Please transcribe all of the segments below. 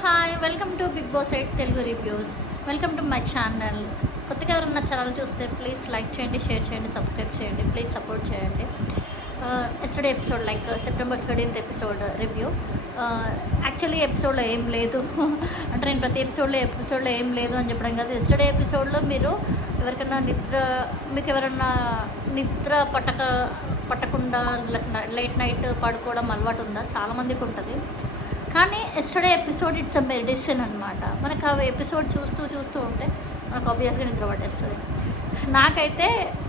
Hi welcome to Bigg Boss 8 Telugu reviews. Welcome to my channel. కొత్తగా ఎవరున్న channel చూస్తే please like చేయండి, share చేయండి, సబ్స్క్రైబ్ చేయండి, ప్లీజ్ సపోర్ట్ చేయండి. Yesterday episode like September 13th episode review. Actually ఎపిసోడ్లో ఏం లేదు అంటే నేను ప్రతి ఎపిసోడ్లో ఏం లేదు అని చెప్పడం కాదు. ఎస్టర్డే ఎపిసోడ్లో మీరు ఎవరికైనా మీకు ఎవరన్నా నిద్ర పట్టకుండా లేట్ నైట్ పడుకోవడం అలవాటు ఉందా? చాలామందికి ఉంటుంది. కానీ yesterday episode it's a medicine అనమాట. మనకు ఆ ఎపిసోడ్ చూస్తూ ఉంటే మనకు ఆబ్వియస్గా నిద్ర పట్టేస్తుంది. నాకైతే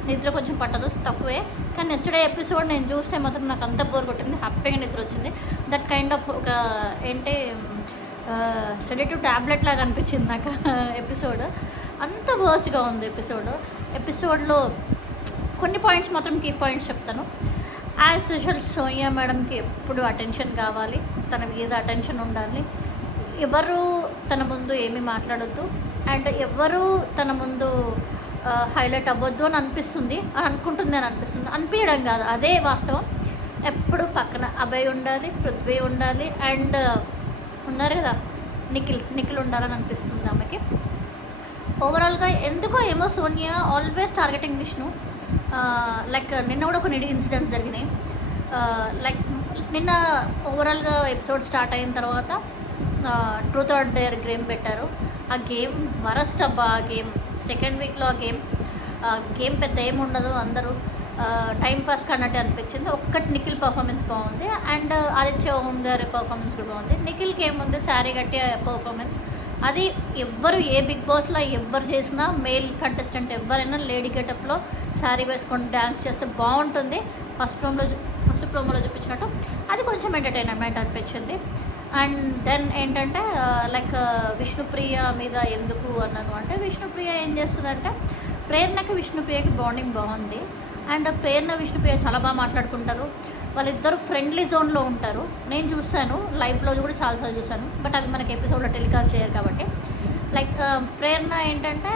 నిద్ర కొంచెం పట్టదు, తక్కువే. కానీ ఎస్టర్డే ఎపిసోడ్ నేను చూస్తే మాత్రం నాకు అంత బోర్ కొట్టింది, హ్యాపీగా నిద్ర వచ్చింది. దట్ కైండ్ ఆఫ్ ఒక ఏంటి సెడేటివ్ ట్యాబ్లెట్ లాగా అనిపించింది నాకు ఎపిసోడ్. అంత వర్స్ట్గా ఉంది ఎపిసోడ్లో కొన్ని పాయింట్స్ మాత్రం కీ పాయింట్స్ చెప్తాను. యాజ్ యూజువల్ సోనియా మేడంకి ఎప్పుడు అటెన్షన్ కావాలి, తన మీద అటెన్షన్ ఉండాలి. ఎవరు తన ముందు ఏమీ మాట్లాడొద్దు అండ్ ఎవరు తన ముందు హైలైట్ అవ్వద్దు అని అనిపిస్తుంది, అని అనిపిస్తుంది. అనిపించడం కాదు, అదే వాస్తవం. ఎప్పుడు పక్కన అభయ్ ఉండాలి, పృథ్వీ ఉండాలి అండ్ ఉన్నారు కదా నిఖిల్ ఉండాలని అనిపిస్తుంది ఆమెకి. ఓవరాల్గా ఎందుకో ఏమో Sonia always targeting Vishnu. Like నిన్న కూడా కొన్ని ఇన్సిడెంట్స్ జరిగినాయి. లైక్ నిన్న ఓవరాల్గా ఎపిసోడ్ స్టార్ట్ అయిన తర్వాత ట్రూత్ ఆర్ డేర్ గేమ్ పెట్టారు. ఆ గేమ్ వరస్ట్ అబ్బా. ఆ గేమ్ సెకండ్ వీక్లో ఆ గేమ్ పెద్ద ఏమి ఉండదు, అందరూ టైం పాస్ కన్నట్టు అనిపించింది. ఒక్కటి నిఖిల్ పర్ఫార్మెన్స్ బాగుంది అండ్ ఆదిత్య ఓం గారి పర్ఫార్మెన్స్ కూడా బాగుంది. నిఖిల్కి ఏముంది, శారీ కట్టి పర్ఫార్మెన్స్. అది ఎవ్వరు ఏ బిగ్ బాస్లో ఎవరు చేసినా మేల్ కంటెస్టెంట్ ఎవరైనా లేడీ గెటప్లో శారీ వేసుకొని డ్యాన్స్ చేస్తే బాగుంటుంది. ఫస్ట్ ప్రోమోలో చూపించినట్టు అది కొంచెం ఎంటర్టైన్మెంట్ అనిపించింది. అండ్ దెన్ ఏంటంటే లైక్ విష్ణుప్రియ మీద ఎందుకు అన్నాను అంటే, విష్ణుప్రియ ఏం చేస్తుందంటే ప్రేరణకి విష్ణుప్రియకి బాండింగ్ బాగుంది అండ్ ప్రేరణ విష్ణుప్రియ చాలా బాగా మాట్లాడుకుంటారు. వాళ్ళిద్దరు ఫ్రెండ్లీ జోన్లో ఉంటారు. నేను చూశాను, లైవ్లో కూడా చాలాసార్లు చూశాను, బట్ అవి మనకి ఎపిసోడ్లో టెలికాస్ట్ చేయరు కాబట్టి. లైక్ ప్రేరణ ఏంటంటే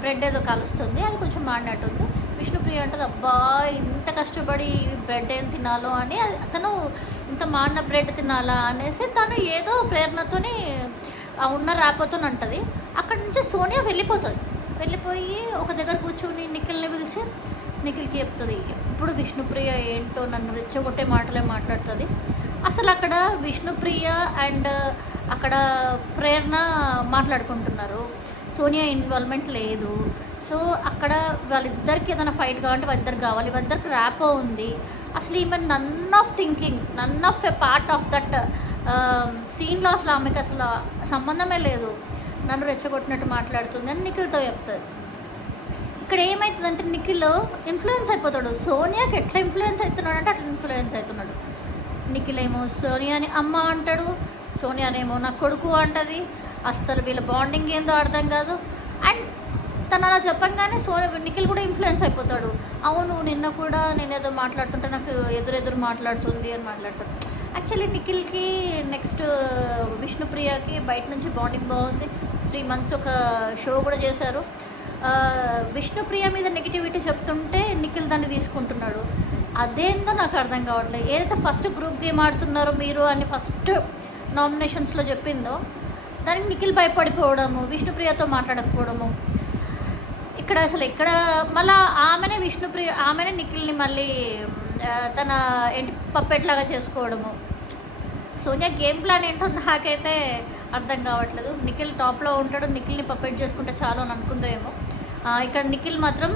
బ్రెడ్ ఏదో కలుస్తుంది, అది కొంచెం మాడినట్టుంది. విష్ణుప్రియ అంటది, అబ్బా ఇంత కష్టపడి బ్రెడ్ ఏం తినాలో అని, తను ఇంత మాడిన బ్రెడ్ తినాలా అనేసి తను ఏదో ప్రేరణతోని ఉన్న ర్యాపోతో అంటది. అక్కడి నుంచి సోనియా వెళ్ళిపోయి ఒక దగ్గర కూర్చొని నిఖిల్ని పిలిచి నిఖిల్కి చెప్తుంది, ఎప్పుడు విష్ణుప్రియ ఏంటో నన్ను రెచ్చగొట్టే మాటలే మాట్లాడుతుంది. అసలు అక్కడ విష్ణుప్రియ అండ్ అక్కడ ప్రేరణ మాట్లాడుకుంటున్నారు, సోనియా ఇన్వాల్వ్మెంట్ లేదు. సో అక్కడ వాళ్ళిద్దరికి ఏదైనా ఫైట్ కావాలంటే వాళ్ళిద్దరు కావాలి, వాళ్ళిద్దరికి ర్యాపో ఉంది. అసలు ఈమె none of a part of that సీన్లో అసలు ఆమెకి అసలు సంబంధమే లేదు. నన్ను రెచ్చగొట్టినట్టు మాట్లాడుతుంది అని నిఖిల్తో చెప్తుంది. ఇక్కడ ఏమవుతుందంటే నిఖిల్ ఇన్ఫ్లుయెన్స్ అయిపోతాడు. సోనియాకి ఎట్లా ఇన్ఫ్లుయెన్స్ అవుతున్నాడు అంటే అట్లా ఇన్ఫ్లుయెన్స్ అవుతున్నాడు. నిఖిల్ ఏమో సోనియాని అమ్మ అంటాడు, సోనియానేమో నా కొడుకు అంటది. అస్సలు వీళ్ళ బాండింగ్ ఏందో అర్థం కాదు. అండ్ తను అలా చెప్పంగానే నిఖిల్ కూడా ఇన్ఫ్లుయెన్స్ అయిపోతాడు. అవును నిన్న కూడా నేను ఏదో మాట్లాడుతుంటే నాకు ఎదురు మాట్లాడుతుంది అని మాట్లాడతాడు. యాక్చువల్లీ నిఖిల్కి నెక్స్ట్ విష్ణుప్రియకి బయట నుంచి బాండింగ్ బాగుంది. 3 months ఒక షో కూడా చేశారు. విష్ణుప్రియ మీద నెగిటివిటీ చెప్తుంటే నిఖిల్ దాన్ని తీసుకుంటున్నాడు. అదేందో నాకు అర్థం కావట్లేదు. ఏదైతే ఫస్ట్ గ్రూప్ గేమ్ ఆడుతున్నారో మీరు అని ఫస్ట్ నామినేషన్స్లో చెప్పిందో దానికి నిఖిల్ భయపడిపోవడము, విష్ణుప్రియతో మాట్లాడకపోవడము. ఇక్కడ మళ్ళీ ఆమెనే నిఖిల్ని మళ్ళీ తన పప్పెట్లాగా చేసుకోవడము. సోనియా గేమ్ ప్లాన్ ఏంటో నాకైతే అర్థం కావట్లేదు. నిఖిల్ టాప్లో ఉంటాడు, నిఖిల్ని పప్పెట్ చేసుకుంటే చాలు అని అనుకుందో ఏమో. ఇక్కడ నిఖిల్ మాత్రం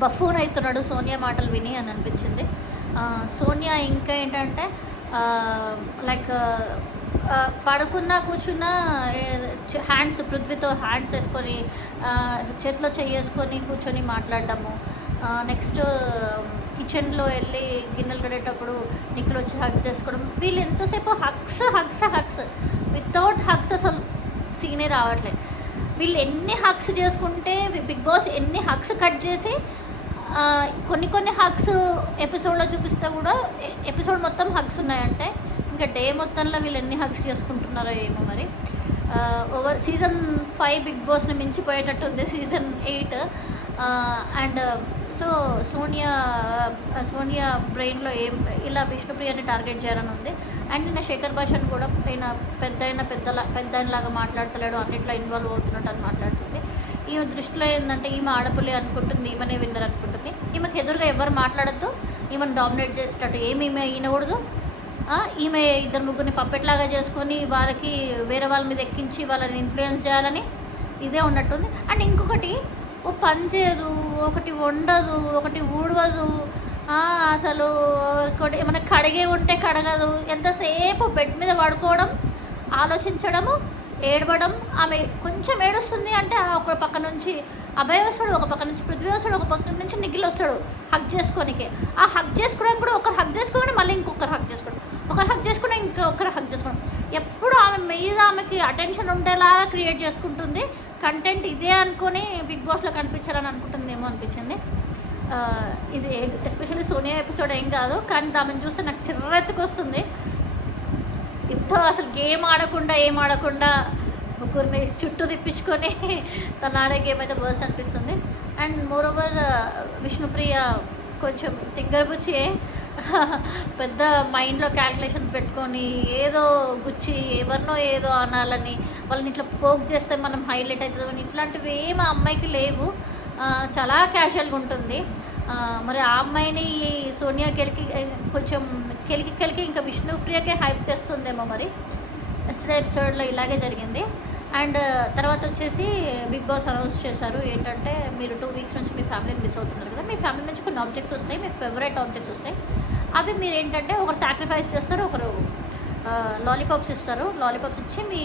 బఫూన్ అవుతున్నాడు సోనియా మాటలు విని అని అనిపించింది. సోనియా ఇంకా ఏంటంటే లైక్ పడుకున్నా కూర్చున్నా హ్యాండ్స్ పృథ్వీతో హ్యాండ్స్ వేసుకొని చేతిలో చేసుకొని కూర్చొని మాట్లాడడము. నెక్స్ట్ కిచెన్లో వెళ్ళి గిన్నెలు కడేటప్పుడు నిఖిల్ వచ్చి హగ్ చేసుకోవడం. వీళ్ళు ఎంతసేపు హగ్స్ వితౌట్ హగ్స్ అసలు సీనే రావట్లేదు. వీళ్ళు ఎన్ని హగ్స్ చేసుకుంటే బిగ్ బాస్ ఎన్ని హగ్స్ కట్ చేసి కొన్ని హగ్స్ ఎపిసోడ్లో చూపిస్తే కూడా ఎపిసోడ్ మొత్తం హగ్స్ ఉన్నాయంటే ఇంకా డే మొత్తంలో వీళ్ళు ఎన్ని హగ్స్ చేసుకుంటున్నారో ఏమో మరి. సీజన్ 5 బిగ్ బాస్ని మించిపోయేటట్టు ఉంది సీజన్ 8. అండ్ సో సోనియా బ్రెయిన్లో ఏం ఇలా విష్ణుప్రియని టార్గెట్ చేయాలని ఉంది. అండ్ నా శేఖర్ భాషను కూడా ఆయన పెద్దలాగా మాట్లాడతలేడు, అన్నిట్లో ఇన్వాల్వ్ అవుతున్నట్టు అని మాట్లాడుతుంది. ఈమె దృష్టిలో ఏంటంటే ఈమె ఆడపుల్లి అనుకుంటుంది, ఈమెనే విన్నర్ అనుకుంటుంది. ఈమెకు ఎదురుగా ఎవరు మాట్లాడద్దు, ఈమెను డామినేట్ చేసేటట్టు ఈమె ఈనకూడదు. ఈమె ఇద్దరు ముగ్గురిని పప్పెట్లాగా చేసుకొని వాళ్ళకి వేరే వాళ్ళ మీద ఎక్కించి వాళ్ళని ఇన్ఫ్లుయెన్స్ చేయాలని ఇదే ఉన్నట్టుంది. అండ్ ఇంకొకటి, ఓ పని చేయదు, ఒకటి వండదు, ఒకటి ఊడవదు, అసలు ఒకటి ఏమైనా కడిగే ఉంటే కడగదు. ఎంతసేపు బెడ్ మీద పడుకోవడం, ఆలోచించడము, ఏడవడం. ఆమె కొంచెం ఏడుస్తుంది అంటే ఒక పక్క నుంచి అభయ్ వస్తాడు, ఒక పక్క నుంచి పృథ్వీ వస్తాడు, ఒక పక్క నుంచి నిఖిల్ వస్తాడు హగ్ చేసుకోనికి. ఆ హగ్ చేసుకోవడానికి కూడా ఒకరు హగ్ చేసుకోవడం, మళ్ళీ ఇంకొకరు హగ్ చేసుకోవడం, ఒకరు హగ్ చేసుకుని ఇంకొకరు హగ్ చేసుకోవడం. ఎప్పుడు ఆమె మీద ఆమెకి అటెన్షన్ ఉండేలాగా క్రియేట్ చేసుకుంటుంది. కంటెంట్ ఇదే అనుకొని బిగ్ బాస్లో కనిపించాలని అనుకుంటుందేమో అనిపించింది. ఇది ఎస్పెషల్లీ సోనియా ఎపిసోడ్ ఏం కాదు, కానీ దాన్ని చూస్తే నాకు చిర్రెత్తుకు వస్తుంది. ఇంత అసలు గేమ్ ఆడకుండా ఏం ఆడకుండా ముగ్గురిని చుట్టూ తిప్పించుకొని తను ఆడే గేమ్ అయితే బర్స్ట్ అనిపిస్తుంది. అండ్ మోర్ ఓవర్ విష్ణుప్రియ కొంచెం తింగరబుచ్చి పెద్ద మైండ్లో క్యాల్కులేషన్స్ పెట్టుకొని ఏదో గుచ్చి ఎవరినో ఏదో అనాలని, వాళ్ళని ఇట్లా పోక్ చేస్తే మనం హైలైట్ అవుతుందని ఇట్లాంటివి ఏమి ఆ అమ్మాయికి లేవు. చాలా క్యాజువల్గా ఉంటుంది. మరి ఆ అమ్మాయిని సోనియా కొంచెం కెలికి ఇంకా విష్ణుప్రియకే హైప్ తెస్తుందేమో మరి. నెక్స్ట్ ఎపిసోడ్లో ఇలాగే జరిగింది. అండ్ తర్వాత వచ్చేసి బిగ్ బాస్ అనౌన్స్ చేశారు ఏంటంటే, మీరు 2 వీక్స్ నుంచి మీ ఫ్యామిలీని మిస్ అవుతున్నారు కదా, మీ ఫ్యామిలీ నుంచి కొన్ని ఆబ్జెక్ట్స్ వస్తాయి, మీ ఫేవరెట్ ఆబ్జెక్ట్స్ వస్తాయి. అవి మీరు ఏంటంటే ఒకరు సాక్రిఫైస్ చేస్తారు, ఒకరు లాలీపాప్స్ ఇస్తారు. లాలీపాప్స్ ఇచ్చి మీ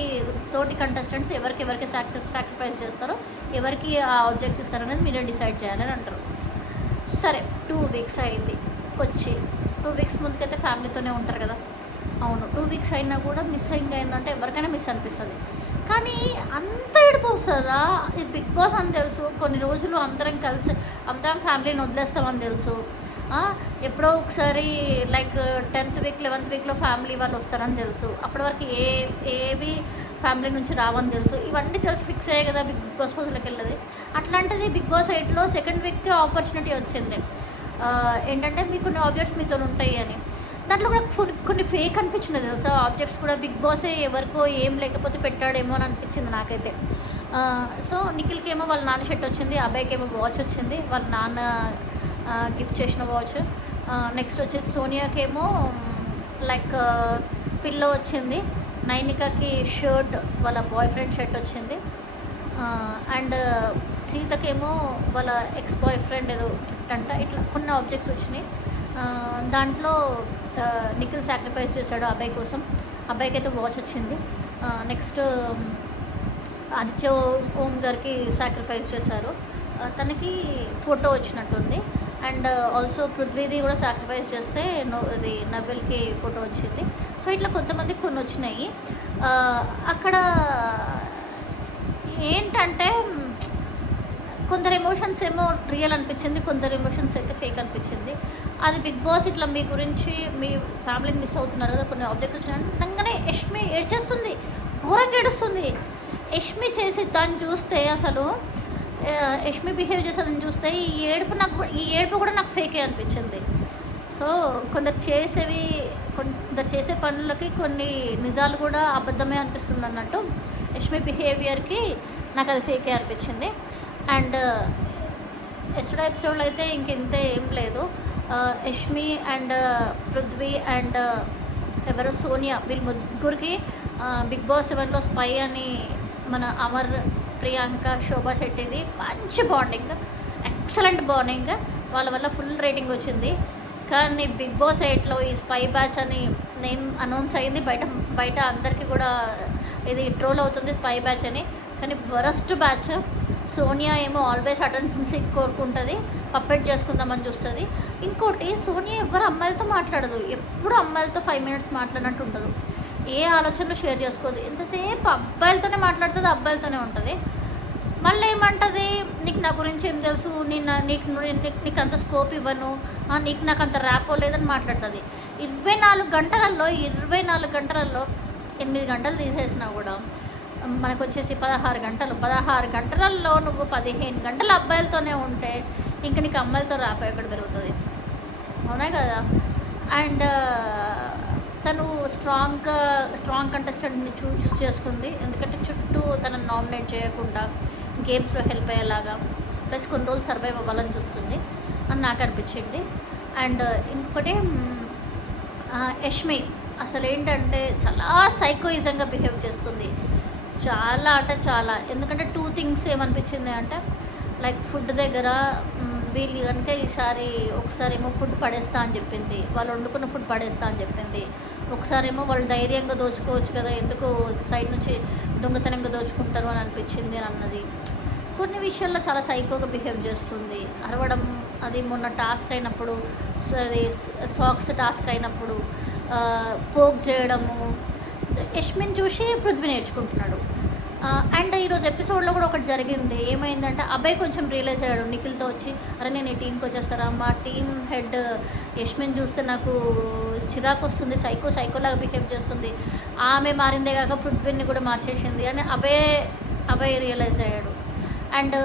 తోటి కంటెస్టెంట్స్ ఎవరికి సాక్రిఫైస్ చేస్తారో, ఎవరికి ఆ ఆబ్జెక్ట్స్ ఇస్తారు అనేది మీరే డిసైడ్ చేయాలని అంటారు. సరే 2 వీక్స్ అయింది వచ్చి, 2 వీక్స్ ముందుకైతే ఫ్యామిలీతోనే ఉంటారు కదా. అవును, 2 వీక్స్ అయినా కూడా మిస్సింగ్ అయిందంటే ఎవరికైనా మిస్ అనిపిస్తుంది. కానీ అంత ఏడుపు వస్తుందా? ఇది బిగ్ బాస్ అని తెలుసు, కొన్ని రోజులు అందరం కలిసి అందరం ఫ్యామిలీని వదిలేస్తామని తెలుసు. ఎప్పుడో ఒకసారి లైక్ 10th వీక్ 11th వీక్లో ఫ్యామిలీ వాళ్ళు వస్తారని తెలుసు. అప్పటి వరకు ఏవి ఫ్యామిలీ నుంచి రావని తెలుసు. ఇవన్నీ తెలిసి ఫిక్స్ అయ్యాయి కదా బిగ్ బాస్ హౌస్లోకి వెళ్ళదు. అట్లాంటిది బిగ్ బాస్ 8లో 2nd వీక్కి ఆపర్చునిటీ వచ్చింది. ఏంటంటే మీకు కొన్ని ఆబ్జెక్ట్స్ మీతో ఉంటాయి అని. దాంట్లో కూడా కొన్ని ఫేక్ అనిపించింది తెలుసా. ఆబ్జెక్ట్స్ కూడా బిగ్ బాసే ఎవరికో ఏం లేకపోతే పెట్టాడేమో అని అనిపించింది నాకైతే. సో నిఖిల్కి ఏమో వాళ్ళ నాన్న షర్ట్ వచ్చింది, అబ్బాయికి ఏమో వాచ్ వచ్చింది, వాళ్ళ నాన్న గిఫ్ట్ చేసిన వాచ్. నెక్స్ట్ వచ్చేసి సోనియాకేమో లైక్ పిల్లో వచ్చింది, నైనికాకి షర్ట్ వాళ్ళ బాయ్ ఫ్రెండ్ షర్ట్ వచ్చింది, అండ్ సీతకేమో వాళ్ళ ఎక్స్ బాయ్ ఫ్రెండ్ ఏదో గిఫ్ట్ అంట. ఇట్లా కొన్ని ఆబ్జెక్ట్స్ వచ్చినాయి. దాంట్లో నిఖిల్ సాక్రిఫైస్ చేశాడు అబ్బాయి కోసం, అబ్బాయికి అయితే వాచ్ వచ్చింది. నెక్స్ట్ ఆదిత్య ఓం గారికి సాక్రిఫైస్ చేశారు, తనకి ఫోటో వచ్చినట్టుంది. అండ్ ఆల్సో పృథ్వీది కూడా సాక్రిఫైస్ చేస్తే ఇది నబిల్కి ఫోటో వచ్చింది. సో ఇట్లా కొంతమందికి కొన్ని వచ్చినాయి. అక్కడ ఏంటంటే కొందరు ఎమోషన్స్ ఏమో రియల్ అనిపించింది, కొందరు ఎమోషన్స్ అయితే ఫేక్ అనిపించింది. అది బిగ్ బాస్ ఇట్లా మీ గురించి మీ ఫ్యామిలీని మిస్ అవుతున్నారు కదా, కొన్ని ఆబ్జెక్ట్స్ వచ్చినాయనగానే యష్మి ఏడ్చేస్తుంది, ఘోరంగా ఏడుస్తుంది. యష్మి చేసి దాన్ని చూస్తే అసలు యష్మి బిహేవ్ చేసేదని చూస్తే ఈ ఏడుపు కూడా నాకు ఫేకే అనిపించింది. సో కొందరు చేసే పనులకి కొన్ని నిజాలు కూడా అబద్ధమే అనిపిస్తుంది అన్నట్టు యష్మి బిహేవియర్కి నాకు అది ఫేకే అనిపించింది. అండ్ ఎస్టర్డే ఎపిసోడ్లో అయితే ఇంకెంతే ఏం లేదు. యష్మి అండ్ పృథ్వీ అండ్ ఎవరో సోనియా వీళ్ళ ముగ్గురికి బిగ్ బాస్ 7లో స్పై అని మన అమర్, ప్రియాంక, శోభా శెట్టిది మంచి బాండింగ్, ఎక్సలెంట్ బాండింగ్. వాళ్ళ వల్ల ఫుల్ రేటింగ్ వచ్చింది. కానీ బిగ్ బాస్ 8లో ఈ స్పై బ్యాచ్ అని నేమ్ అనౌన్స్ అయింది, బయట అందరికీ కూడా ఇది ట్రోల్ అవుతుంది స్పై బ్యాచ్ అని. కానీ వరస్ట్ బ్యాచ్. సోనియా ఏమో ఆల్వేస్ అటెన్షన్స్ కోరుకుంటుంది, పప్పెట్ చేసుకుందామని చూస్తుంది. ఇంకోటి, సోనియా ఎవరు అమ్మాయిలతో మాట్లాడదు, ఎప్పుడు అమ్మాయిలతో 5 minutes మాట్లాడినట్టు ఉండదు, ఏ ఆలోచనలు షేర్ చేసుకోదు, ఎంతసేపు అబ్బాయిలతోనే మాట్లాడుతుంది, అబ్బాయిలతోనే ఉంటుంది. మళ్ళీ ఏమంటుంది, నీకు నా గురించి ఏం తెలుసు, నీకు అంత స్కోప్ ఇవ్వను, నాకు అంత ర్యాపో లేదని మాట్లాడుతుంది. 24 గంటలలో 8 గంటలు తీసేసినా కూడా మనకు వచ్చేసి 16 గంటలు. 16 గంటలలో నువ్వు 15 గంటలు అబ్బాయిలతోనే ఉంటే ఇంకా నీకు అమ్మాయిలతో ర్యాప్ ఎక్కడ పెరుగుతుంది, అవునా కదా. అండ్ తను స్ట్రాంగ్ కంటెస్టెంట్ని చూస్ చేసుకుంది, ఎందుకంటే చుట్టూ తనను నామినేట్ చేయకుండా గేమ్స్లో హెల్ప్ అయ్యేలాగా, ప్లస్ కొన్ని రోజులు సర్వైవ్ అవ్వాలని చూస్తుంది అని నాకు అనిపించింది. అండ్ ఇంకొకటి యష్మి అసలు ఏంటంటే చాలా సైకోయిజంగా బిహేవ్ చేస్తుంది, చాలా అంటే చాలా. ఎందుకంటే 2 థింగ్స్ ఏమనిపించింది అంటే, లైక్ ఫుడ్ దగ్గర వీళ్ళు కనుక ఒకసారి ఏమో ఫుడ్ పడేస్తా అని చెప్పింది, వాళ్ళు వండుకున్న ఫుడ్ పడేస్తా అని చెప్పింది. ఒకసారేమో వాళ్ళు ధైర్యంగా దోచుకోవచ్చు కదా, ఎందుకు సైడ్ నుంచి దొంగతనంగా దోచుకుంటారు అని అనిపించింది అని అన్నది. కొన్ని విషయాల్లో చాలా సైకోగా బిహేవ్ చేస్తుంది, అరవడం. అది మొన్న టాస్క్ అయినప్పుడు, అది సాక్స్ టాస్క్ అయినప్పుడు పోక్ చేయడము, యష్మిని చూసి పృథ్వీ నేర్చుకుంటున్నాడు. అండ్ ఈరోజు ఎపిసోడ్లో కూడా ఒకటి జరిగింది. ఏమైందంటే అబ్బాయి కొంచెం రియలైజ్ అయ్యాడు నిఖిల్తో వచ్చి, అరే నేను ఈ టీంకి వచ్చేస్తారా, మా టీం హెడ్ యష్మిని చూస్తే నాకు చిరాకు వస్తుంది, సైకోలాగా బిహేవ్ చేస్తుంది, ఆమె మారిందే కాక పృథ్వీని కూడా మార్చేసింది అని అబ్బాయి రియలైజ్ అయ్యాడు. అండ్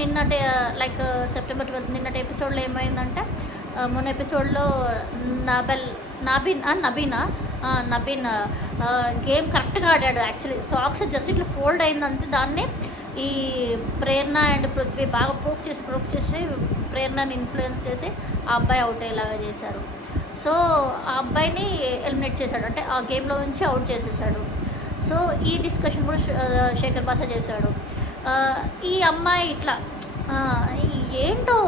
నిన్నటి లైక్ సెప్టెంబర్ 12 నిన్నటి ఎపిసోడ్లో ఏమైందంటే, మొన్న ఎపిసోడ్లో నబీన్ గేమ్ కరెక్ట్గా ఆడాడు. యాక్చువల్లీ సాక్స్ జస్ట్ ఇట్లా ఫోల్డ్ అయిందంటే దాన్ని ఈ ప్రేరణ అండ్ పృథ్వీ బాగా పోక్ చేసి ప్రేరణని ఇన్ఫ్లుయెన్స్ చేసి ఆ అబ్బాయి అవుట్ అయ్యేలాగా చేశారు. సో ఆ అబ్బాయిని ఎలిమినేట్ చేశాడు, అంటే ఆ గేమ్లో నుంచి అవుట్ చేసేసాడు. సో ఈ డిస్కషన్ కూడా శేఖర్ బాసా చేశాడు. ఈ అమ్మాయి ఇట్లా ఏంటో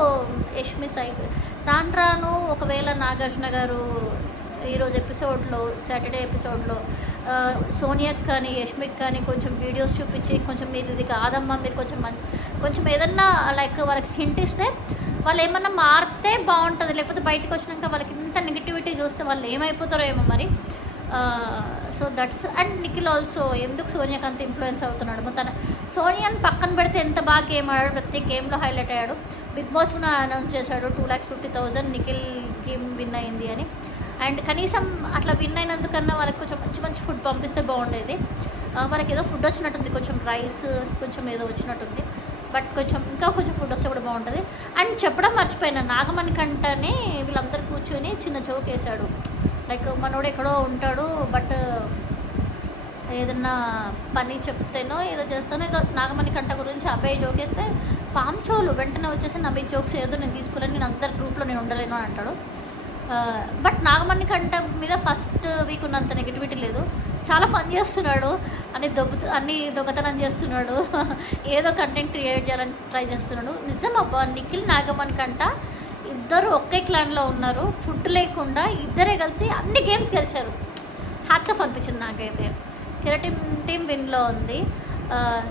యష్మి సైడ్ రాను ఒకవేళ నాగార్జున గారు ఈరోజు ఎపిసోడ్లో, సాటర్డే ఎపిసోడ్లో సోనియాకి కానీ యష్మికి కానీ కొంచెం వీడియోస్ చూపించి, కొంచెం మీరు ఇది కాదమ్మా, మీరు కొంచెం ఏదన్నా లైక్ వాళ్ళకి హింట్ ఇస్తే వాళ్ళు ఏమన్నా మారితే బాగుంటుంది. లేకపోతే బయటకు వచ్చినాక వాళ్ళకి ఇంత నెగిటివిటీ చూస్తే వాళ్ళు ఏమైపోతారో ఏమో మరి. So that's. And Nikhil also ఎందుకు సోనియాకి అంత ఇన్ఫ్లుయెన్స్ అవుతున్నాడు. సోనియాని పక్కన పెడితే ఎంత బాగా గేమ్ ఆడాడు, ప్రతి గేమ్లో హైలైట్ అయ్యాడు. బిగ్ బాస్ కూడా అనౌన్స్ చేశాడు 2,50,000 నిఖిల్ గేమ్ విన్ అయింది అని. అండ్ కనీసం అట్లా విన్ అయినందుకన్నా వాళ్ళకి కొంచెం మంచి ఫుడ్ పంపిస్తే బాగుండేది. వాళ్ళకి ఏదో ఫుడ్ వచ్చినట్టుంది, కొంచెం రైస్ కొంచెం ఏదో వచ్చినట్టుంది, బట్ ఇంకా కొంచెం ఫుడ్ వస్తే కూడా బాగుంటుంది. అండ్ చెప్పడం మర్చిపోయినా, నాగమణి కంటనే వీళ్ళందరూ కూర్చొని చిన్న జోక్ వేశాడు, లైక్ మనోడు ఎక్కడో ఉంటాడు బట్ ఏదన్నా పని చెప్తేనో ఏదో చేస్తానో ఏదో నాగమణి కంట గురించి అబ్బాయి జోకేస్తే పాంచోలు వెంటనే వచ్చేసి నవ్వి జోక్స్ ఏదో నేను తీసుకోలేను, నేను అందరి గ్రూప్లో నేను ఉండలేను అని అంటాడు. బట్ నాగమణి కంట మీద ఫస్ట్ వీక్ ఉన్నంత నెగిటివిటీ లేదు, చాలా ఫన్ చేస్తున్నాడు, అన్ని దొంగతనం చేస్తున్నాడు, ఏదో కంటెంట్ క్రియేట్ చేయాలని ట్రై చేస్తున్నాడు. నిజం అబ్బా, నిఖిల్ నాగమణి కంట ఇద్దరు ఒకే క్లాన్లో ఉన్నారు, ఫుడ్ లేకుండా ఇద్దరే కలిసి అన్ని గేమ్స్ గెలిచారు. హ్యాట్స్ ఆఫ్ అనిపించింది నాకైతే. కెరటిన్ టీం విన్లో ఉంది.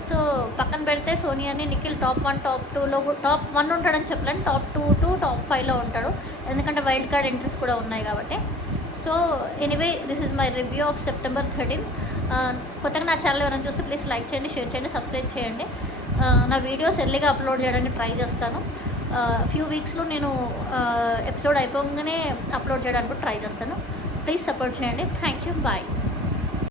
సో పక్కన పెడితే సోనియాని నిఖిల్ టాప్ 1 టాప్ 2లో టాప్ 1 ఉంటాడని చెప్పలేను, టాప్ 2 to టాప్ 5లో ఉంటాడు, ఎందుకంటే వైల్డ్ కార్డ్ ఎంట్రీస్ కూడా ఉన్నాయి కాబట్టి. So anyway, this is my review of September 13. కొత్తగా నా ఛానల్ ఎవరైనా చూస్తే ప్లీజ్ లైక్ చేయండి, షేర్ చేయండి, సబ్స్క్రైబ్ చేయండి. నా వీడియోస్ ఎర్లీగా అప్లోడ్ చేయడానికి ట్రై చేస్తాను. ఫ్యూ వీక్స్లో నేను ఎపిసోడ్ అయిపోగానే అప్లోడ్ చేయడానికి ట్రై చేస్తాను. ప్లీజ్ సపోర్ట్ చేయండి. Thank you, bye.